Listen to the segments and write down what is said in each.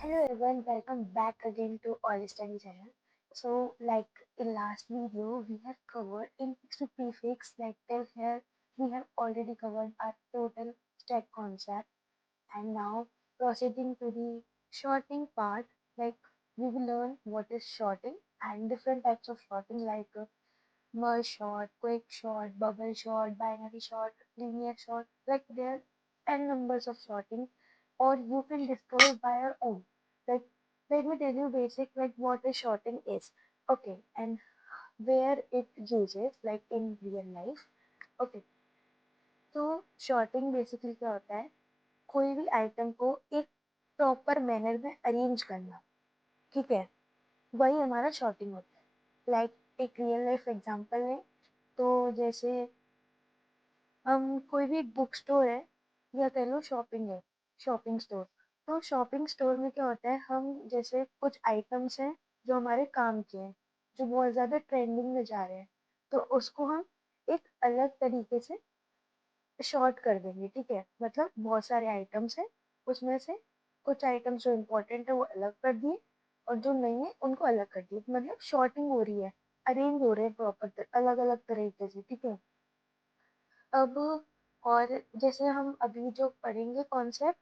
Hello everyone, welcome back again to All Study channel. So, like in last video, we have covered in to prefix like till here we have already covered our total stack concept, and now proceeding to the shorting part, like we will learn what is shorting and different types of shorting like merge short, quick short, bubble short, binary short, linear short. Like there are n numbers of sorting, or you can discover by your own. Like let me tell you basic like what a sorting is. Okay, and where it uses like in real life. Okay, तो sorting basically क्या होता है, कोई भी item को एक proper manner में arrange करना, ठीक है, वही हमारा sorting होता है. लाइक एक रियल लाइफ एग्जांपल है, तो जैसे हम कोई भी बुक स्टोर है या कह लो शॉपिंग है, शॉपिंग स्टोर. तो शॉपिंग स्टोर में क्या होता है, हम जैसे कुछ आइटम्स हैं जो हमारे काम के हैं, जो बहुत ज़्यादा ट्रेंडिंग में जा रहे हैं, तो उसको हम एक अलग तरीके से शॉर्ट कर देंगे, ठीक है. मतलब बहुत सारे आइटम्स हैं, उसमें से कुछ आइटम्स जो इम्पोर्टेंट है वो अलग कर दिए, और जो नहीं है उनको अलग कर दिए. मतलब शॉर्टिंग हो रही है, अरेंज हो रहे हैं प्रॉपर अलग अलग तरीके से, ठीक है. अब और जैसे हम अभी जो पढ़ेंगे कॉन्सेप्ट,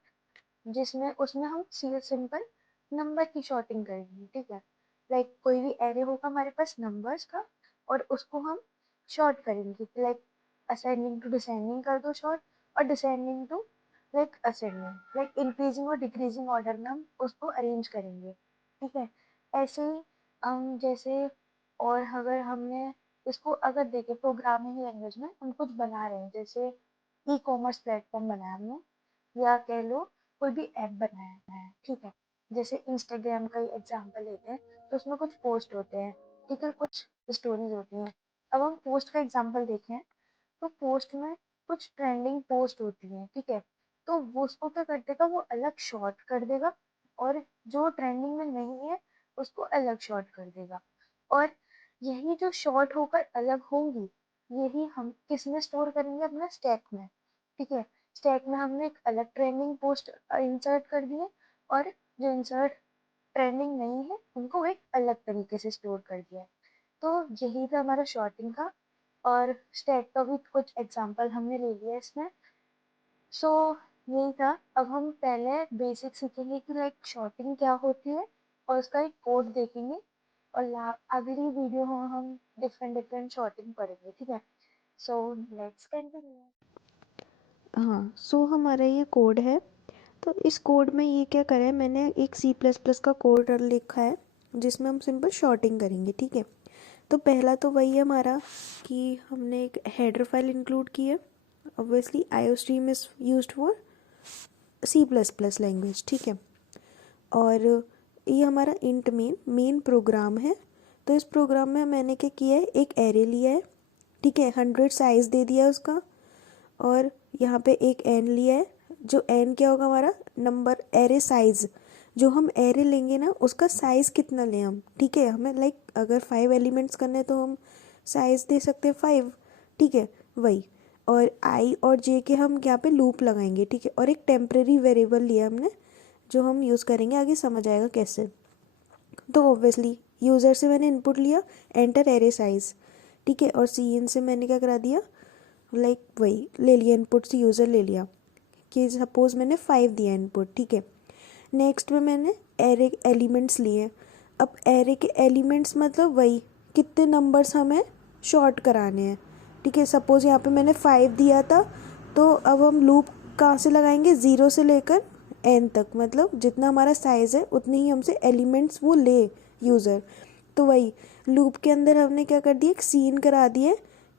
जिसमें उसमें हम सिंपल नंबर की शॉर्टिंग करेंगे, ठीक है. लाइक कोई भी एरे होगा हमारे पास नंबर्स का, और उसको हम शॉर्ट करेंगे. लाइक असेंडिंग टू डिसेंडिंग कर दो शॉर्ट, और descending to like ascending, like increasing और डिक्रीजिंग ऑर्डर में हम उसको अरेंज करेंगे, ठीक है. ऐसे ही हम जैसे, और अगर हमने इसको अगर देखें प्रोग्रामिंग लैंग्वेज में हम कुछ बना रहे हैं, जैसे ई कॉमर्स प्लेटफॉर्म बनाया हमने, या कह लो कोई भी ऐप बनाया है, ठीक है. जैसे इंस्टाग्राम का एग्जांपल लेते हैं, तो उसमें कुछ पोस्ट होते हैं, ठीक है, कुछ स्टोरीज होती हैं. अब हम पोस्ट का एग्जांपल देखें, तो पोस्ट में कुछ ट्रेंडिंग पोस्ट होती है, ठीक है. तो वो उसको क्या कर देगा, वो अलग शॉर्ट कर देगा, और जो ट्रेंडिंग में नहीं है उसको अलग शॉर्ट कर देगा. और यही जो शॉर्ट होकर अलग होंगी, यही हम किस में स्टोर करेंगे, अपना स्टैक में, ठीक है. स्टैक में हमने एक अलग ट्रेंडिंग पोस्ट इंसर्ट कर दिए, और जो इंसर्ट ट्रेंडिंग नहीं है उनको एक अलग तरीके से स्टोर कर दिया है. तो यही था हमारा शॉर्टिंग का, और स्टैक का भी कुछ एग्जांपल हमने ले लिया इसमें. सो यही था. अब हम पहले बेसिक सीखेंगे कि लाइक शॉर्टिंग क्या होती है, और उसका एक कोड देखेंगे, और अगली वीडियो में हम डिफरेंट डिफरेंट शॉर्टिंग पढ़ेंगे, ठीक है. So let's continue. हाँ, सो हमारा ये कोड है। तो इस कोड में ये क्या करा है, मैंने एक सी प्लस प्लस का कोड लिखा है जिसमें हम सिंपल शॉर्टिंग करेंगे, ठीक है. तो पहला तो वही है हमारा कि हमने एक हेडर फाइल इंक्लूड की है. Obviously IO stream is used for C plus plus language, ठीक है. और ये हमारा इंट मेन प्रोग्राम है. तो इस प्रोग्राम में मैंने क्या किया है, एक एरे लिया है, ठीक है, 100 साइज़ दे दिया है उसका. और यहाँ पे एक एन लिया है, जो एन क्या होगा हमारा नंबर एरे साइज़. जो हम एरे लेंगे ना उसका साइज़ कितना लें हम, ठीक है. हमें लाइक अगर 5 एलिमेंट्स करने तो हम साइज़ दे सकते हैं 5, ठीक है, वही. और आई और जे के हम यहाँ पे लूप लगाएंगे, ठीक है. और एक टेम्प्रेरी वेरिएबल लिया हमने जो हम यूज़ करेंगे, आगे समझ आएगा कैसे. तो ऑब्वियसली यूज़र से मैंने इनपुट लिया एंटर एरे साइज़, ठीक है. और सी एन से मैंने क्या करा दिया, लाइक वही ले लिया इनपुट से यूज़र ले लिया कि सपोज़ मैंने 5 दिया इनपुट, ठीक है. नेक्स्ट में मैंने एरे एलिमेंट्स लिए. अब एरे के एलिमेंट्स मतलब वही कितने नंबर्स हमें शॉर्ट कराने हैं, ठीक है. सपोज़ यहाँ पे मैंने 5 दिया था, तो अब हम लूप कहाँ से लगाएंगे, ज़ीरो से लेकर एन तक, मतलब जितना हमारा साइज़ है उतनी ही हमसे एलिमेंट्स वो ले यूज़र. तो वही लूप के अंदर हमने क्या कर दिया, एक सीन करा दिया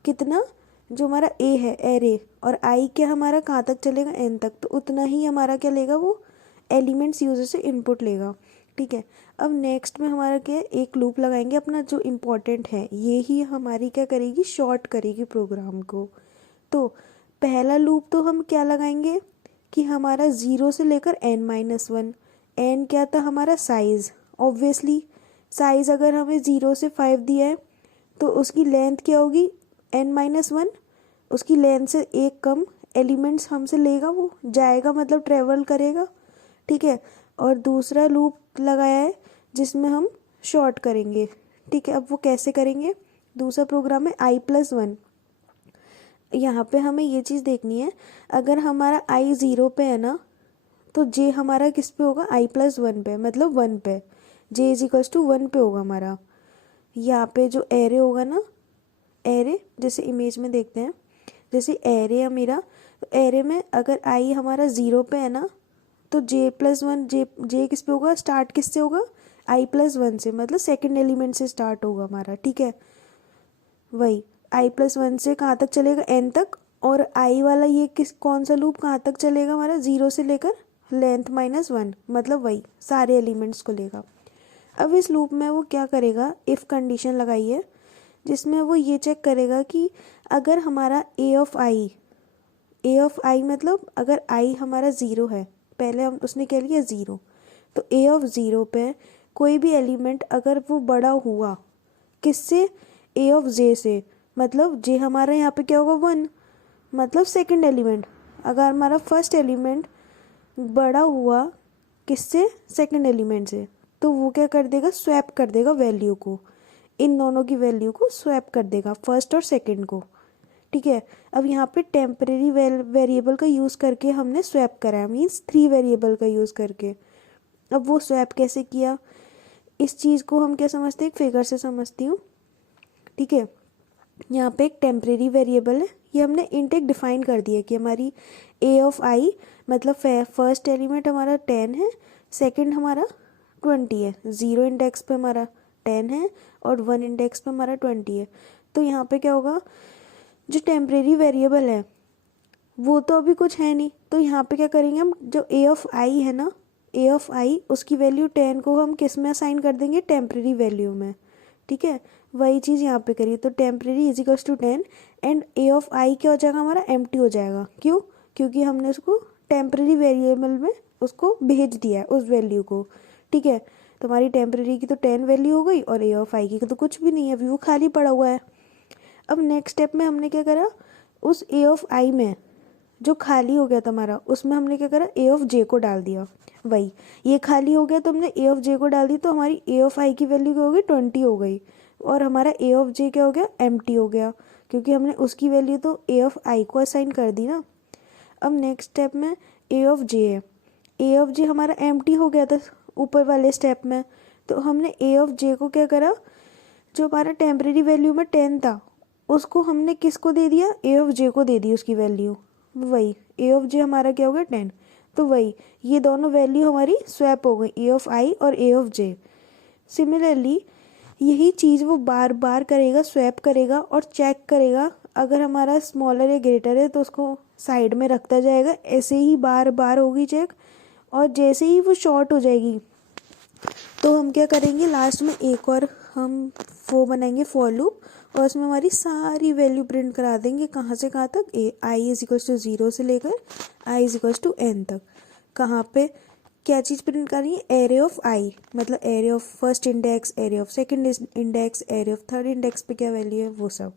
कितना, जो हमारा ए है एरे, और आई क्या हमारा कहाँ तक चलेगा, एन तक. तो उतना ही हमारा क्या लेगा, वो एलिमेंट्स यूज़र से इनपुट लेगा, ठीक है. अब नेक्स्ट में हमारा क्या है, एक लूप लगाएंगे अपना जो इम्पोर्टेंट है, ये ही हमारी क्या करेगी, शॉर्ट करेगी प्रोग्राम को. तो पहला लूप तो हम क्या लगाएंगे कि हमारा ज़ीरो से लेकर n-1. एन क्या था हमारा साइज़. ऑब्वियसली साइज़ अगर हमें ज़ीरो से 5 दिया है तो उसकी लेंथ क्या होगी, n-1. उसकी लेंथ से एक कम एलिमेंट्स हमसे लेगा, वो जाएगा मतलब ट्रेवल करेगा, ठीक है. और दूसरा लूप लगाया है जिसमें हम शॉर्ट करेंगे। ठीक है, अब वो कैसे करेंगे? दूसरा प्रोग्राम है i+1। यहाँ पे हमें ये चीज़ देखनी है, अगर हमारा i 0 पे है ना, तो j हमारा किस पे होगा? i+1 पे, मतलब 1 पे। j = 1 पे होगा हमारा। यहाँ पे जो एरे होगा ना, एरे जैसे इमेज में देखते हैं, जैसे एरे है मेरा, तो एरे में अगर i हमारा 0 पे है ना, तो j+1, j किस पे होगा? स्टार्ट किससे होगा? i+1 से, मतलब सेकंड एलिमेंट से स्टार्ट होगा हमारा। ठीक है, वही i+1 से कहाँ तक चलेगा? n तक। और i वाला ये कौन सा लूप कहाँ तक चलेगा हमारा? 0 से लेकर लेंथ -1, मतलब वही सारे एलिमेंट्स को लेगा। अब इस लूप में वो क्या करेगा? इफ़ कंडीशन लगाई है जिसमें वो ये चेक करेगा कि अगर हमारा a मतलब अगर i हमारा 0 है, पहले हम उसने क्या लिया? 0, तो a पे कोई भी एलिमेंट अगर वो बड़ा हुआ किससे? a से, मतलब j हमारा यहाँ पे क्या होगा? 1, मतलब सेकंड एलिमेंट। अगर हमारा फर्स्ट एलिमेंट बड़ा हुआ किससे? सेकंड एलिमेंट से, तो वो क्या कर देगा? स्वैप कर देगा वैल्यू को, इन दोनों की वैल्यू को स्वैप कर देगा, फर्स्ट और सेकंड को। ठीक है, अब यहाँ पे टेम्परेरी वेरिएबल का यूज़ करके हमने स्वैप करा है, मीन्स 3 वेरिएबल का यूज़ करके। अब वो स्वैप कैसे किया, इस चीज़ को हम क्या समझते हैं? एक फिगर से समझती हूँ। ठीक है, यहाँ पे एक टेम्परेरी वेरिएबल है, ये हमने इंट एक डिफाइन कर दिया कि हमारी a मतलब फर्स्ट एलिमेंट हमारा 10 है, सेकंड हमारा 20 है। 0 इंडेक्स पे हमारा 10 है और 1 इंडेक्स पे हमारा 20 है। तो यहाँ पे क्या होगा? जो टेम्परेरी वेरिएबल है वो तो अभी कुछ है नहीं, तो यहाँ पे क्या करेंगे हम? जो a है ना, a उसकी वैल्यू 10 को हम किस में असाइन कर देंगे? टेम्परेरी वैल्यू में। ठीक है, वही चीज़ यहाँ पे करिए, तो टेम्परेरी = 10 एंड a क्या हो जाएगा हमारा? एम्प्टी हो जाएगा। क्यों? क्योंकि हमने उसको टेम्परेरी वेरिएबल में उसको भेज दिया है उस वैल्यू को। ठीक है, तो हमारी टेम्परेरी की तो 10 वैल्यू हो गई और a की तो कुछ भी नहीं है, अभी वो खाली पड़ा हुआ है। अब नेक्स्ट स्टेप में हमने क्या करा? उस a में जो खाली हो गया था हमारा, उसमें हमने क्या करा? a को डाल दिया। वही ये खाली हो गया तो हमने a को डाल दी, तो हमारी a की वैल्यू क्या हो गई? 20 हो गई, और हमारा a क्या हो गया? एम्प्टी हो गया, क्योंकि हमने उसकी वैल्यू तो a को असाइन कर दी ना। अब नेक्स्ट स्टेप में है, a हमारा एम्प्टी हो गया था ऊपर वाले स्टेप में, तो हमने a को क्या करा? जो हमारा टेम्परेरी वैल्यू में 10 था उसको हमने किसको दे दिया? a को दे दी उसकी वैल्यू। वही a हमारा क्या हो गया? 10। तो वही ये दोनों वैल्यू हमारी स्वैप हो गई, a और a। सिमिलरली यही चीज़ वो बार बार करेगा, स्वैप करेगा और चेक करेगा। अगर हमारा स्मॉलर या ग्रेटर है तो उसको साइड में रखता जाएगा, ऐसे ही बार बार होगी चेक। और जैसे ही वो शॉर्ट हो जाएगी तो हम क्या करेंगे? लास्ट में एक और हम वो बनाएंगे फॉर लूप, और उसमें हमारी सारी वैल्यू प्रिंट करा देंगे। कहाँ से कहाँ तक? i = 0 से लेकर i = n तक। कहाँ पे क्या चीज़ प्रिंट करनी है? एरे ऑफ i, मतलब array of first index, array of second index, array of third index पे क्या वैल्यू है, वो सब।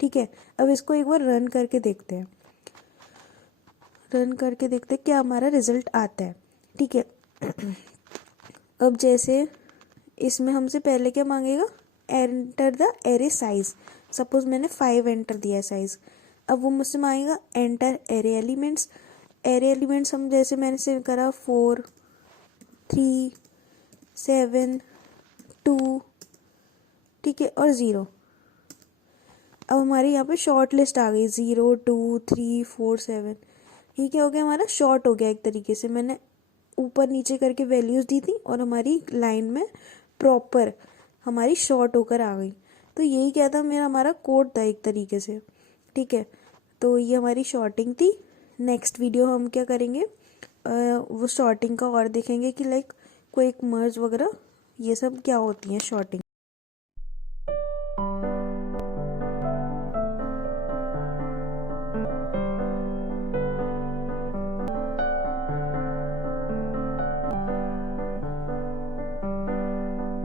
ठीक है, अब इसको एक बार रन करके देखते हैं, क्या हमारा रिजल्ट आता है। ठीक है, अब जैसे इसमें हमसे पहले क्या मांगेगा? Enter the array size. Suppose मैंने 5 एंटर दिया है साइज। अब वो मुझसे मांगेगा enter array elements. Array elements हम जैसे मैंने से करा 4, 3, 7, 2, ठीक है, और 0। अब हमारी यहाँ पे शॉर्ट लिस्ट आ गई, 0, 2, 3, 4, 7। ये क्या हो गया? हमारा शॉर्ट हो गया एक तरीके से। मैंने ऊपर नीचे करके वैल्यूज़ दी थी और हमारी लाइन में प्रॉपर हमारी शॉर्ट होकर आ गई। तो यही क्या था? हमारा कोड था एक तरीके से। ठीक है, तो ये हमारी शॉर्टिंग थी। नेक्स्ट वीडियो हम क्या करेंगे? वो शॉर्टिंग का और देखेंगे कि लाइक क्विक मर्ज वगैरह ये सब क्या होती हैं शॉर्टिंग।